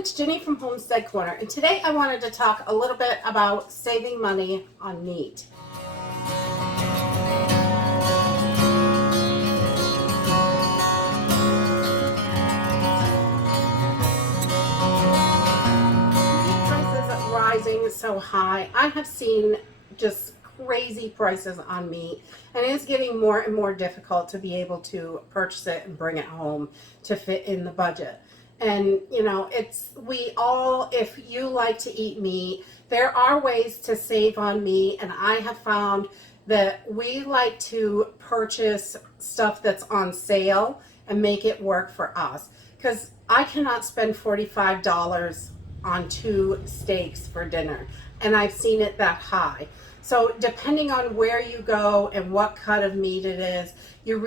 it's Ginny from Homestead Corner, and today I wanted to talk a little bit about saving money on meat. Meat prices are rising so high. I have seen just crazy prices on meat, and it's getting more and more difficult to be able to purchase it and bring it home to fit in the budget. And you know, if you like to eat meat, there are ways to save on meat, and I have found that we like to purchase stuff that's on sale and make it work for us, because I cannot spend $45 on 2 steaks for dinner, and I've seen it that high. So depending on where you go and what cut of meat it is, you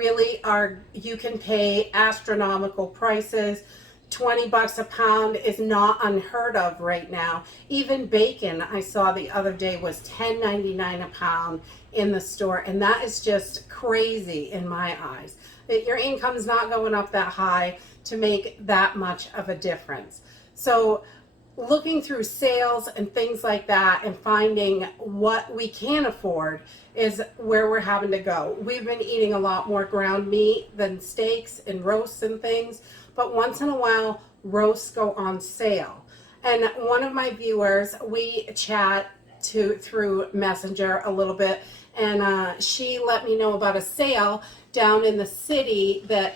can pay astronomical prices. 20 bucks a pound is not unheard of right now. Even bacon, I saw the other day, was $10.99 a pound in the store, and that is just crazy in my eyes. That your income's not going up that high to make that much of a difference. So looking through sales and things like that and finding what we can afford is where we're having to go. We've been eating a lot more ground meat than steaks and roasts and things, but once in a while roasts go on sale. And one of my viewers, we chat through Messenger a little bit, and she let me know about a sale down in the city that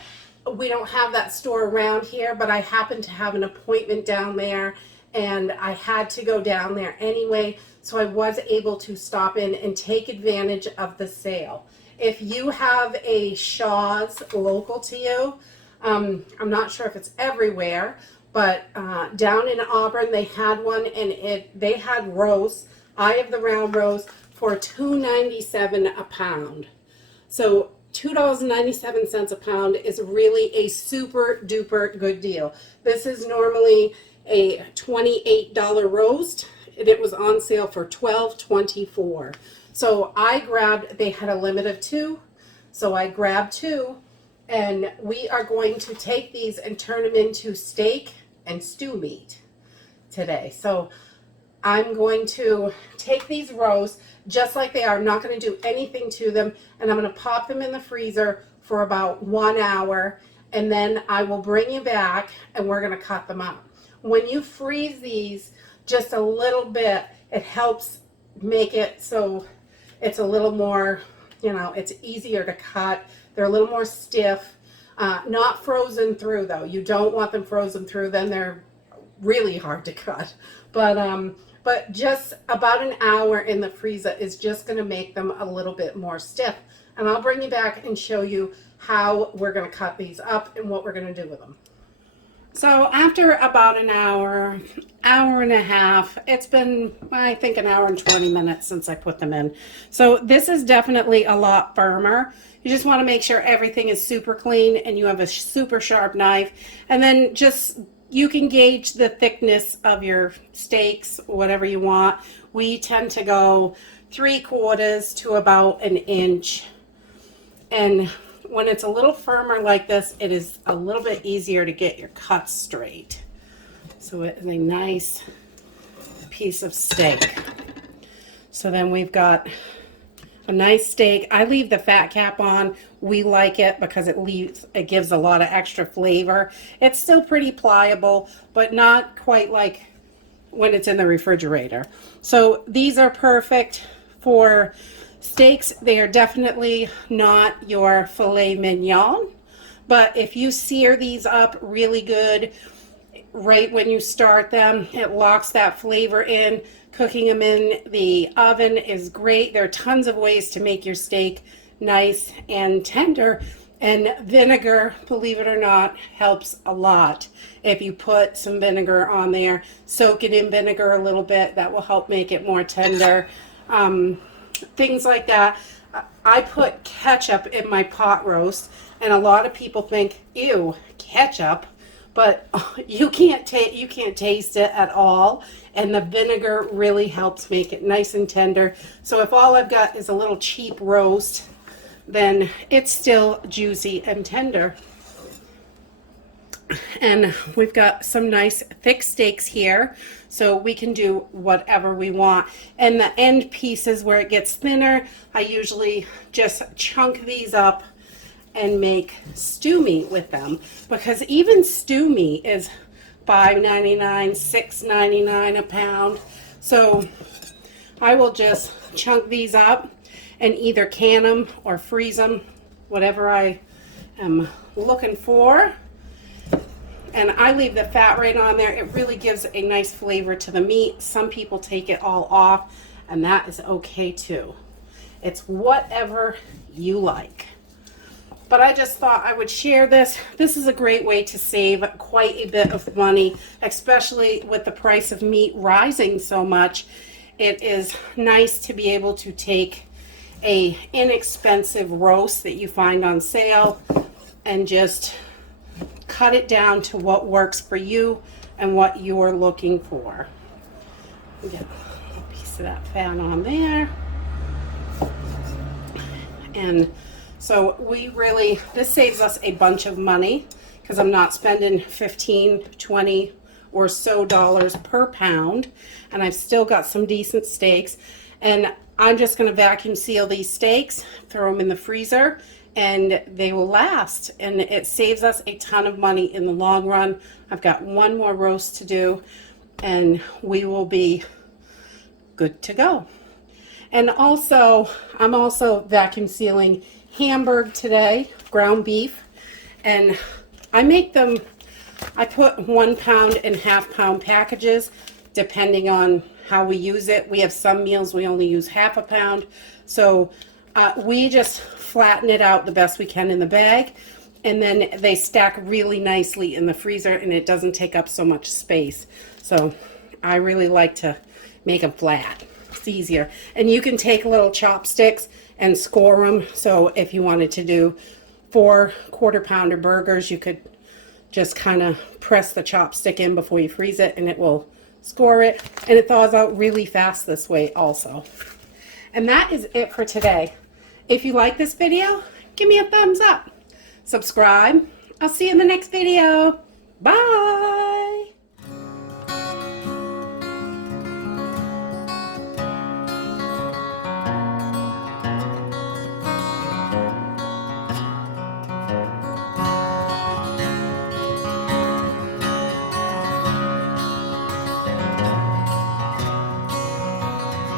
we don't have that store around here, but I happen to have an appointment down there and I had to go down there anyway, so I was able to stop in and take advantage of the sale. If you have a Shaw's local to you, I'm not sure if it's everywhere, but down in Auburn they had one, and they had roast, eye of the round roast, for $2.97 a pound. So $2.97 a pound is really a super duper good deal. This is normally a $28 roast, and it was on sale for $12.24. So they had a limit of 2, so I grabbed 2, and we are going to take these and turn them into steak and stew meat today. So I'm going to take these roasts just like they are. I'm not going to do anything to them, and I'm going to pop them in the freezer for about 1 hour, and then I will bring you back and we're going to cut them up. When you freeze these just a little bit, it helps make it so it's a little more, it's easier to cut. They're a little more stiff. Not frozen through though. You don't want them frozen through, then they're really hard to cut. But just about an hour in the freezer is just going to make them a little bit more stiff. And I'll bring you back and show you how we're going to cut these up and what we're going to do with them. So after about an hour and a half, it's been, I think, an hour and 20 minutes since I put them in. So this is definitely a lot firmer. You just want to make sure everything is super clean and you have a super sharp knife. And then you can gauge the thickness of your steaks, whatever you want. We tend to go 3/4 to about 1 inch. And when it's a little firmer like this, it is a little bit easier to get your cuts straight. So it is a nice piece of steak. So then we've got a nice steak. I leave the fat cap on. We like it because it gives a lot of extra flavor. It's still pretty pliable, but not quite like when it's in the refrigerator. So these are perfect for steaks. They are definitely not your filet mignon, but if you sear these up really good right when you start them, it locks that flavor in. Cooking them in the oven is great. There are tons of ways to make your steak nice and tender, and vinegar, believe it or not, helps a lot. If you put some vinegar on there, soak it in vinegar a little bit, that will help make it more tender. Things like that. I put ketchup in my pot roast, and a lot of people think, ew, ketchup, but you can't taste it at all, and the vinegar really helps make it nice and tender. So if all I've got is a little cheap roast, then it's still juicy and tender. And we've got some nice thick steaks here, so we can do whatever we want. And the end pieces where it gets thinner, I usually just chunk these up and make stew meat with them, because even stew meat is $5.99, $6.99 a pound. So I will just chunk these up and either can them or freeze them, whatever I am looking for. And I leave the fat right on there. It really gives a nice flavor to the meat. Some people take it all off, and that is okay too. It's whatever you like. But I just thought I would share this. This is a great way to save quite a bit of money, especially with the price of meat rising so much. It is nice to be able to take a inexpensive roast that you find on sale and just cut it down to what works for you and what you're looking for. Get a piece of that fat on there. And so this saves us a bunch of money because I'm not spending $15, $20 or so dollars per pound, and I've still got some decent steaks. And I'm just going to vacuum seal these steaks, throw them in the freezer, and they will last. And it saves us a ton of money in the long run. I've got one more roast to do, and we will be good to go. And also, I'm also vacuum sealing Hamburg today, ground beef, and I make them, I put 1 pound and ½ pound packages depending on how we use it. We have some meals we only use ½ pound, so we just flatten it out the best we can in the bag, and then they stack really nicely in the freezer, and it doesn't take up so much space. So I really like to make them flat. It's easier. And you can take little chopsticks and score them. So if you wanted to do 4 quarter-pounder burgers, you could just kind of press the chopstick in before you freeze it, and it will score it. And it thaws out really fast this way also. And that is it for today. If you like this video, give me a thumbs up. Subscribe. I'll see you in the next video. Bye.